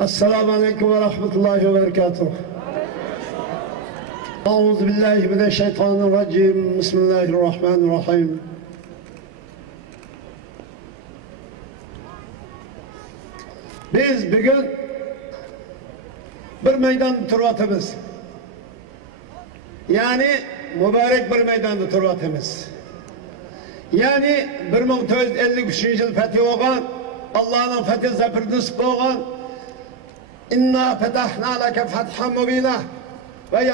Esselamu Aleyküm ve Rahmetullahi ve Berekatuhu. Euzubillahimineşşeytanirracim. Bismillahirrahmanirrahim. Biz bugün bir meydanda turvatımız. Yani mübarek bir meydanda turvatımız. Yani 1953 yıl fethi olgan, Allah'ın fethi zafir olgan, İnna fetahna leke fethan mubina ve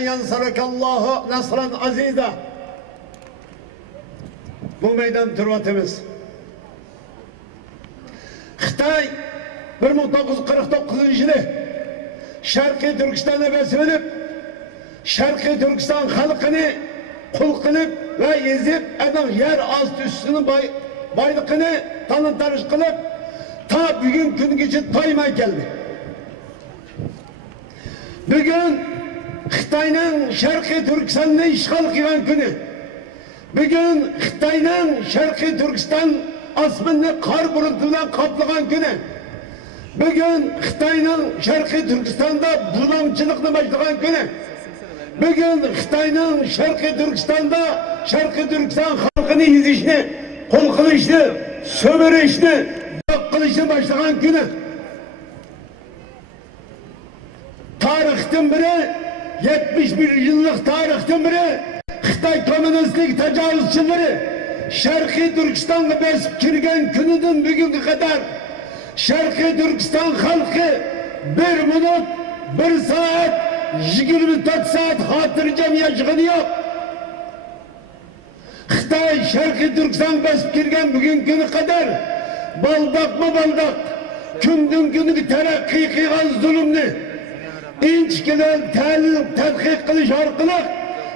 yansarakallahu nasran aziza. Bu meydan turvatımız. Xitay 1949 yılı Şarkı Türkistan'a beslenip Şarkı Türkistan halkını kul kılıp ve ezip yer altı üstünün baylıkını tanıtarış kılıp ta bugün gün geçip toymay geldi. Bugün Xitay'ın Şarkı Türkistan'ı işgal kılan günü. Bugün Xitay'ın Şarkı Türkistan asmını kar bulutuyla kaplayan günü. Bugün Xitay'ın Şarkı Türkistan'da bulançılıkla başlayan günü. Bugün Xitay'ın Şarkı Türkistan halkını izişini, kol kılıçlı, sömürüşlü, yok kılıçlı başlayan günü. Tarihten biri, 71 yıllık tarihten biri, Xitay komünistlik tecavüzçileri, Şarkı Türkistan'a besip kirgen günüdün bugünkü kadar, Şarkı Türkistan halkı bir minut, bir saat, 24 saat hatırlayacağım yaşını yok. Xitay Şarkı Türkistan besip kirgen bugünkü kadar, baldak mı baldak, günden günü terakki kıygan zulümlü, İnçkilen tedkik kılış arkalık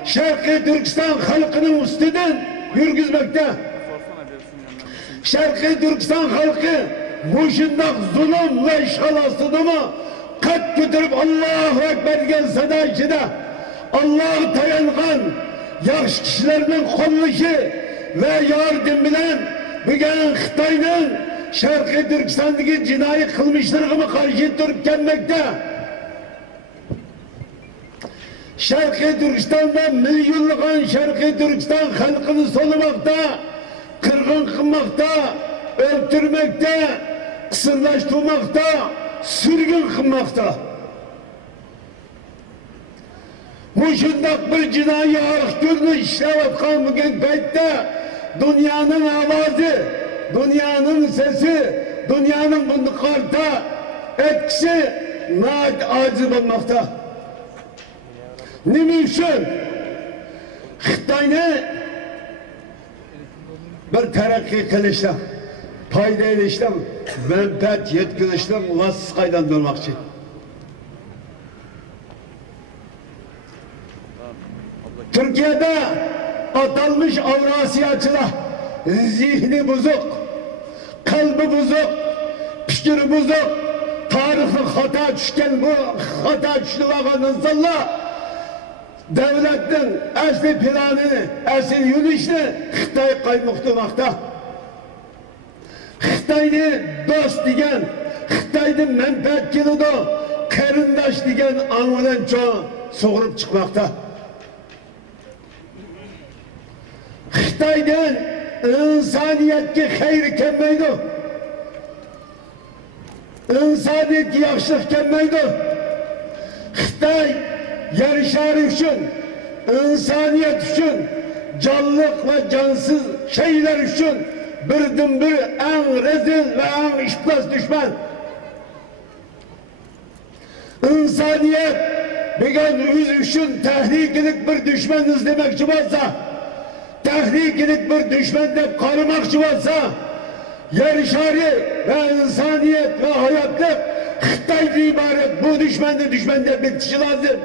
Şarkı Türkistan halkının üstünden yürgüzmekte. Şarkı Türkistan halkı muşundak zulüm ve işgal astığımı kat götürüp Allahu Ekber diyen sada içinde Allah'ı tayangan yaxşı kişilerinin kolluğu ve yardım bilen bugün Xitay'ın Şarkı Türkistan'daki cinayi kılmışlarını karşı durup gelmekte. Şarkı Türkistan'da milyonluğun Şarkı Türkistan halkını solumakta, kırgın kılmakta, öldürmekte, kısırlaştırmakta, sürgün kılmakta. Muşundak bir cinayi arıktığını işlevatkan bugün kayıtta dünyanın avazı, dünyanın sesi, dünyanın bunu karta etkisi naat acı bulmakta. Nime üçün Xitay'ını bir terakki kılışla, payda ilişle, menfaat yetkilişle vasıs kaydan durmak için. Türkiye'de atalmış Avrasiyacılar zihni bozuk, kalbi bozuk, fikri bozuk, tarihi hata düşken bu hata düştüğün insanlar devletin asli planını, asli yürüyüşünü Xitay kaymaktamakta. Xitay'ı dost diyen, Xitay'ı menfaat kilidi, karındaş diyen anıdan çoğu soğurup çıkmakta. Xitay'dan insaniyetki hayır kelmeydi. İnsaniyet yaxşılık kelmeydi. Xitay yarışar için, insaniyet için, canlılık ve cansız şeyler için birden bir en rezil ve en işplaz düşman. İnsaniyet bugün yüz için tehlikilik bir düşman izlemekçi olsa, tehlikilik bir düşman de korumakçı olsa, yarışarı ve insaniyet ve hayatlık Xitay'da ibaret bu düşmanda bitişi lazım.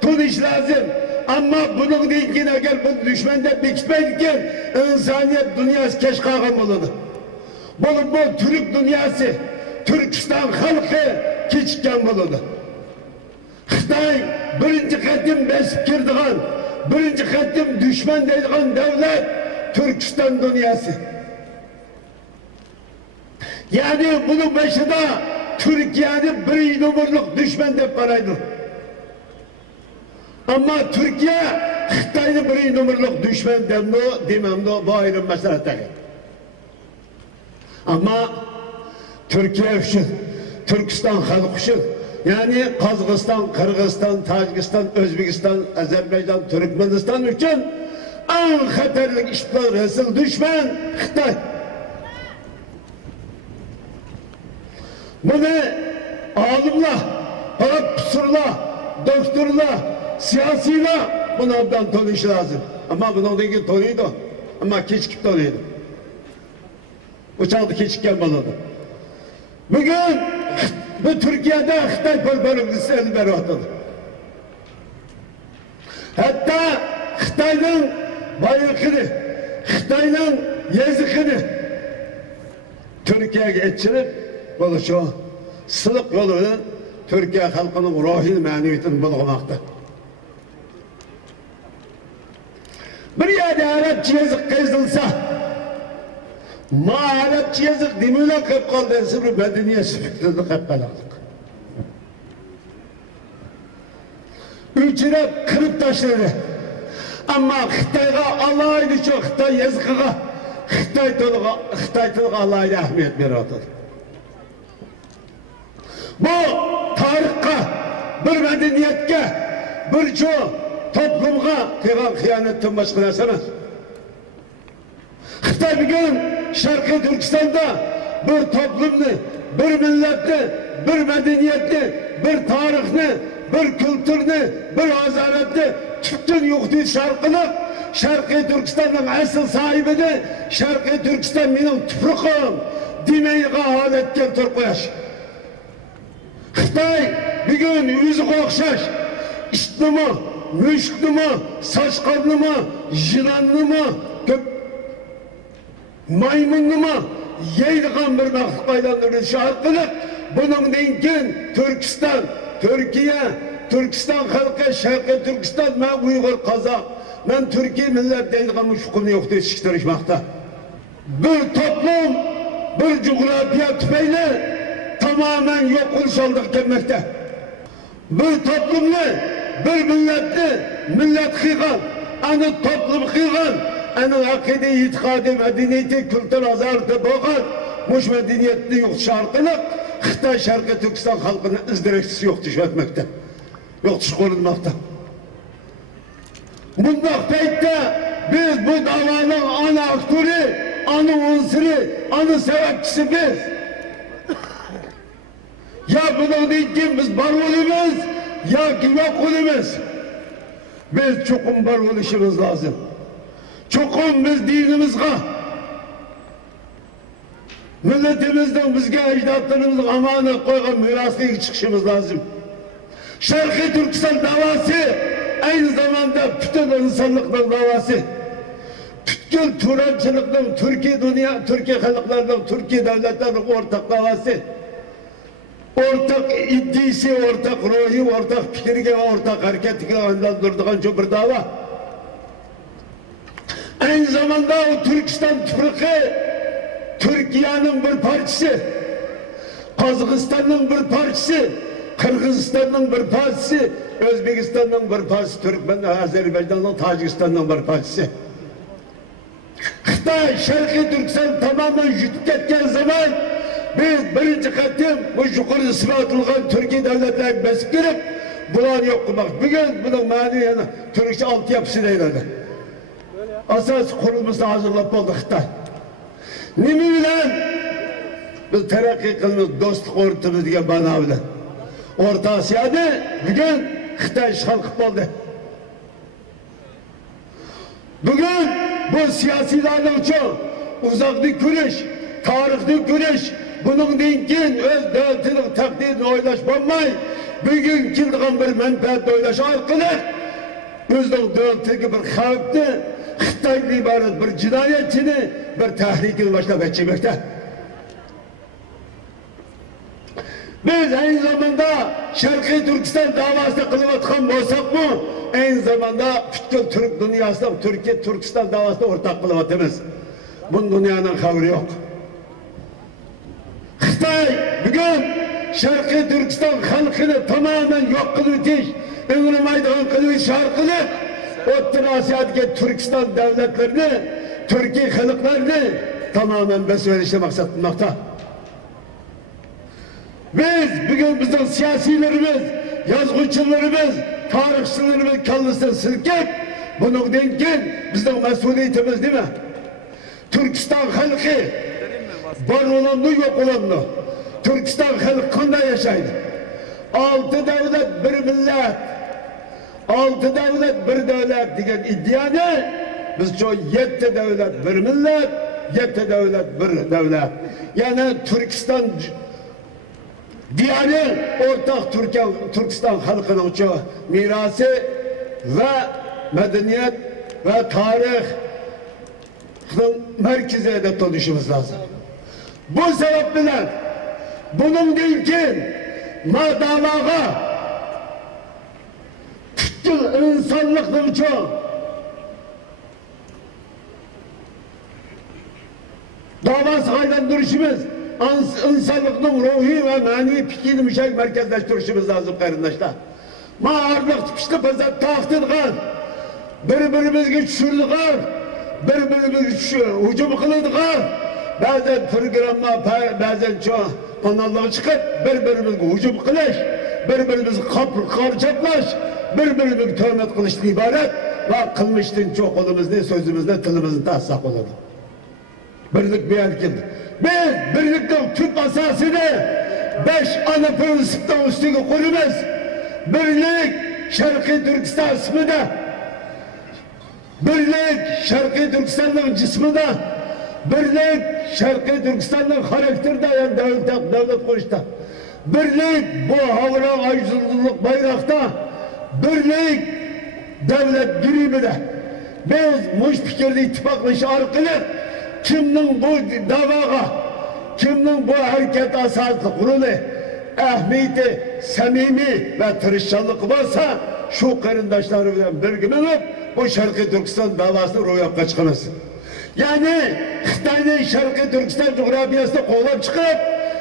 Tutuş lazım. Ama bunun ilgin eğer bu düşmanda bitmeyken insaniyet dünyası keşkağın olurdu. Bu Türk dünyası, Türkistan halkı keçikken olurdu. Xitay birinci katım besip kirdiğen, birinci katım düşman deydiğen devlet Türkistan dünyası. Yani bunun başında Türkiye Türkiye'ni birinci numaralık düşman deb qaraydi. Ama Türkiye Xitoyni birinci numaralık düşman demamdi, bu ayrı mesele. Ama Türkiye için, Türkistan halkı için, yani Kazakistan, Kırgızistan, Tacikistan, Özbekistan, Azerbaycan, Türkmenistan için en xatarlı işgal düşman Xitoy. Bunu alimler, profesörler, doktorlar, siyasiler bunu abdan tanışı lazım. Ama bunu da tanıydı. Ama keçikip tanıydı. Uçakta keçikken baladı. Bugün bu Türkiye'de Xitoy bölümcüsü el beratıdır. Hatta Xitoy'nın bayırkını, Xitoy'nın yazıkını Türkiye'ye geçirip bu şu sılık yolunu Türkiye halkının ruhi maneviyatını bulmakta. Bir yerde Arapça yazık yazılsa, Arapça yazık demiyle kırp kaldı, bir medeniyet süpüklüğünü hep beladık. Üçüne kırıp taşladı. Ama Xitoy'a alaydı çok, Xitoy yazıkıga, Xitoy tılığa alaydı ahmiyet bir atıdır. Bu tarihka, bir medeniyetke, bir çoğu toplumga kıygan hıyanetten başka narsa emas. Xitoy bugün Şarkı Türkistan'da bir toplumni, bir milletni, bir medeniyetni, bir tarihni, bir kültürni, bir azametni tüktün yuqdi şarkılık. Şarkı Türkistan'ın asıl sahibini, Şarkı Türkistan benim tüpürüqim demeyiga holat keltirib qo'yish. Xitoy bugün yüzü okşaş, işitni mi, müşkni mi, saçqanni mi, yılanni mi, maymunni mi, yeydigan bir maqsadga aylantirilishi orqali buningdan keyin Türkistan, Türkiye, Türkistan halkı, Şarkı Türkistan, ben Uyg'ur, Qozaq, ben Türkiye millet deydigan muşqini yo'q deb ishtirishmoqda. Bir toplum, bir coğrafya tüfeyle tamamen yok oluş olduk demekte. Bir toplumlu, bir milletli, millet kıygan, anı toplum kıygan, anı akide, itikadi, medeniyeti, kültür azartı boğan, muş medeniyetli yok şarkılık, Xitoy Şarkı Türkistan halkının izdirekçisi yok düşmetmekte. Yok çıkarılmakta. Bundak peytte biz bu davanın ana aktörü, ana unsuru, ana sebepçisi biz. Ya bunun için biz var olumuz, ya ki yok olumuz. Biz çokum var oluşumuz lazım. Çokum biz dinimizde, milletimizden bizge ecdatlarımızın amanı koygan mirasına çıkışımız lazım. Şarkı Türkistan davası aynı zamanda bütün insanlıkların davası. Bütün Turançılıkların, Türkiye dünya, Türkiye halklarının, Türkiye devletlerinin ortak davası. Ortak iddisi, ortak ruhi, ortak fikirge ve ortak hareketine anlandırdıgan çok bir dava. Aynı zamanda o Türkistan tüfrikı Türkiye'nin bir parçası, Kazakistan'ın bir parçası, Kırgızistan'ın bir parçası, Özbekistan'ın bir parçası, Türkmen, Azerbaycan'ın, Tacikistan'ın bir parçası. Xitoy Şarkı Türkistan tamamen yutib ketgan zaman biz birinci katım bu yukarı isbatılgan Türkiye devletlerine besip girip bulan yok kılmak. Bugün bunun mani yani Türkçe altyapısı deyildi. Asas kurulmasını hazırlap oldu Xitoy. Nimi bilen biz terakki kılımız dostluk ortamız diye bana bilen. Orta Asya'da bugün Xitoy işgal kılıp oldu. Bugün bu siyasilerden çok uzaklık güreş, tarihlik güreş, bunun dinkin öz devletinin takdirini oylaş olmay, bugün kildiğin bir menfaat oylaş arkalı, özünün devletindeki bir halkını, Xitoy'dan ibaret bir cinayetçini, bir tahrikini başlayıp geçirmekte. Biz aynı zamanda Şarkı Türkistan davasını kılıvatkan olsak mı? Aynı zamanda bütün Türk dünyasında Türkiye Türkistan davasını ortak kılıvatımız. Bunun dünyanın haberi yok. Xitoy bugün Şarkı Türkistan halkını tamamen yok kılıç, öngürümaydıgan kılıç arkalı, Orta Asya'daki Türkistan devletlerini, Türkiye halklarını tamamen besmelişle maksat kılmakta. Biz bugün bizim siyasilerimiz, yazgıçılarımız, tarihçilerimiz kalmasını silkip, bunun denkin bizim mesuliyetimiz değil mi? Türkistan halkı, var olanlı yok olanlı. Türkistan halkı kanda yaşaydı. 6 devlet bir millet, 6 devlet bir devlet diyen iddianı, biz çoğu 7 devlet bir millet, 7 devlet bir devlet. Yani Türkistan diyarı ortak Türkistan halkının çoğu mirası ve medeniyet ve tarih merkezine de tanışmamız lazım. Bu sebeple bunun dinkin madalağa küçük insanlıkların çoğu davası aylandırışımız insanlıkın ruhi ve manevi fikrini müşahit merkezleştirişimiz lazım kardeşler. Ağırlık tıkışlı pazar tahtırgan, birbirimizge düşürdügan, birbirimiz hücum kıldıgan, bazen programma, bazen çoğu kanallara çıkıp birbirimize hücum kılış, birbirimizi karçaklaş, birbirimizi töhmet kılışlı ibaret ve kılmıştın çok kolumuzda, sözümüzde, tilimizde tahsak oladı. Birlik beyan edildi. Biz birlikten tüm asasını 5 ana prensipten üstüne koyuyoruz. Birlik Şarkı Türkistan isminde, birlik Şarkı Türkistan'ın cisminde, birlik Şarkı Türkistan'ın karakterde yani devlet koşta, birlik bu havra ayrıcalık bayrakta, birlik devlet biriminde. Biz muş fikirde ittifaklaşa arkalı kimnin bu davaga, kimnin bu hareket asaslı kurulu, ehmiyeti, samimi ve tırışçılık varsa şu karındaşları bilen birgimini bu Şarkı Türkistan davasını royapka çıkınız. Yani Xitay'ın Şarkı Türkistan coğrafyasını koğlap çıkıp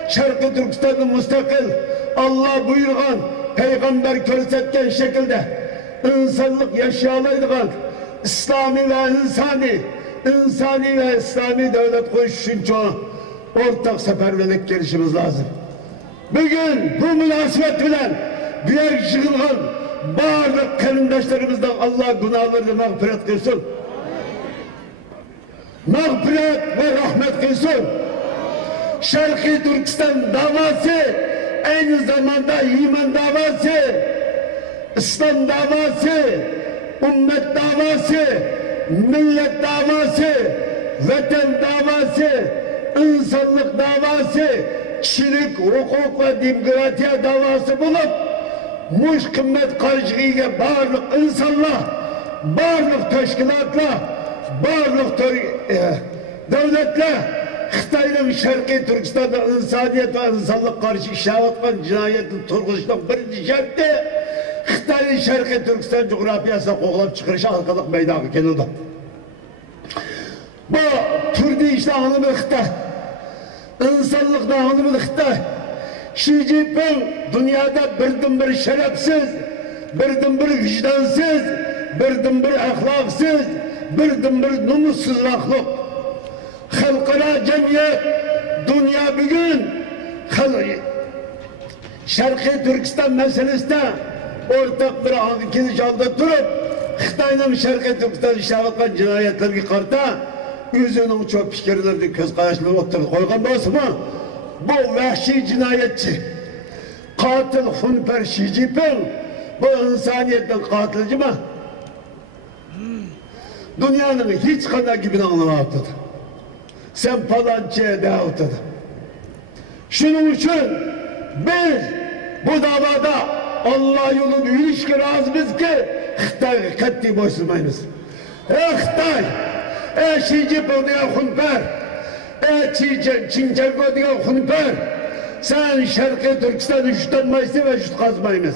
Şarkı Türkistan'ın müstakil Allah buyurgan, peygamber körsetken şekilde insanlık yaşayalaydıgan İslami ve insani ve İslami devlet koyuş için çoğu ortak seferberlik gelişimiz lazım. Bugün bu münasebet bilen bir yer çıkılgan bağırlık karındaşlarımızdan Allah günahlarını mağfiret kılsın. Mağfiret ve rahmet kılsın. Şarkı Türkistan davası aynı zamanda iman davası, İslam davası, ümmet davası, millet davası, vatan davası, insanlık davası, kişilik, hukuk ve demokrasiya davası bulup muş kımmet karşılığıyla bağırlık insanlar, bağırlık teşkilatlar, bağırlık devletler Xitay'ın Şarkı Türkistan'da insaniyet ve insanlık karşı işaretlen cinayetin turguştan birinci şartı Xitay'ın Şarkı Türkistan coğrafyasına koğlap çıkırışı halkalık meydanı kenildi. Bu türlü işte anlamı Xitay. İnsanlık anlamı Xitay. Xi Jinping dünyada birden bir şerefsiz, birden bir vicdansız, birden bir ahlaksız, birden bir numussuz vaklık. Halkara cemiyet, dünya bugün Şarkı Türkistan meselesinde ortak bir ikiliş aldı durup Xitay'ın Şarkı Türkistan işaretlen cinayetlerine karta yüzünün çok fikirlerini göz karşılığına oturup koygan olsun mu? Bu vahşi cinayetçi, katil Hunper Xi Jinping, bu insaniyetten katilci mi? Dünyanın hiç kadar gibi anlamaktır. Sen falançıya dağıtın. Şunun için biz bu davada Allah yolunu ilişki razımız ki Xitay'a katli boşsulmayız. Xitay, Xi Jinping diye Hunper, Çin Çenko diye Hunper, sen Şarkı Türkistan'ı şutlanmayısın ve şut kazmayınız.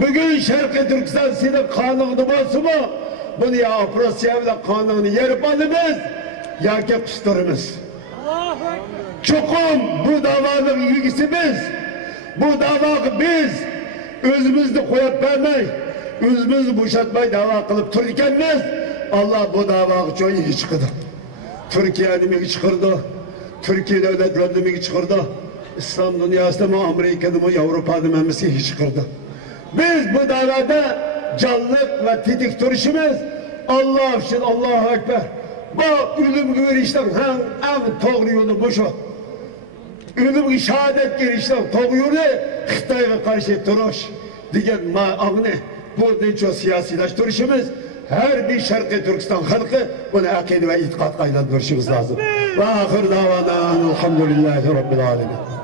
Bugün Şarkı Türkistan senin kanunu olsun mu? Bunu ya Afrasiya'yla kanunu yerip alınız, ya ki kusturumuz. Çokum bu davanın ilgisimiz, bu davayı biz özümüzni koyup vermey, özümüzni boşaltmay dava kılıp turkenmiz. Allah bu davayı çok iyi çıkırdı. Türkiye'ni çıkırdı. Türkiye devletlerini çıkırdı. İslam dünyasında mı, Amerika'da mı, Avrupa'da mı hiç çıkırdı. Biz bu davada canlılık ve tetik duruşumuz Allah için Allahu Ekber. Bu ölüm görüşten en doğru yolu bu şu. Ölüm şehadet girişten doğru yolu Xitay'a karşı duruş. Diyen ağını bu dinço siyasileştirişimiz her bir Şarkı Türkistan halkı bunu akide ve itikat kaylandırışımız lazım. Ve ahir davadan elhamdülillahi Rabbil alemin.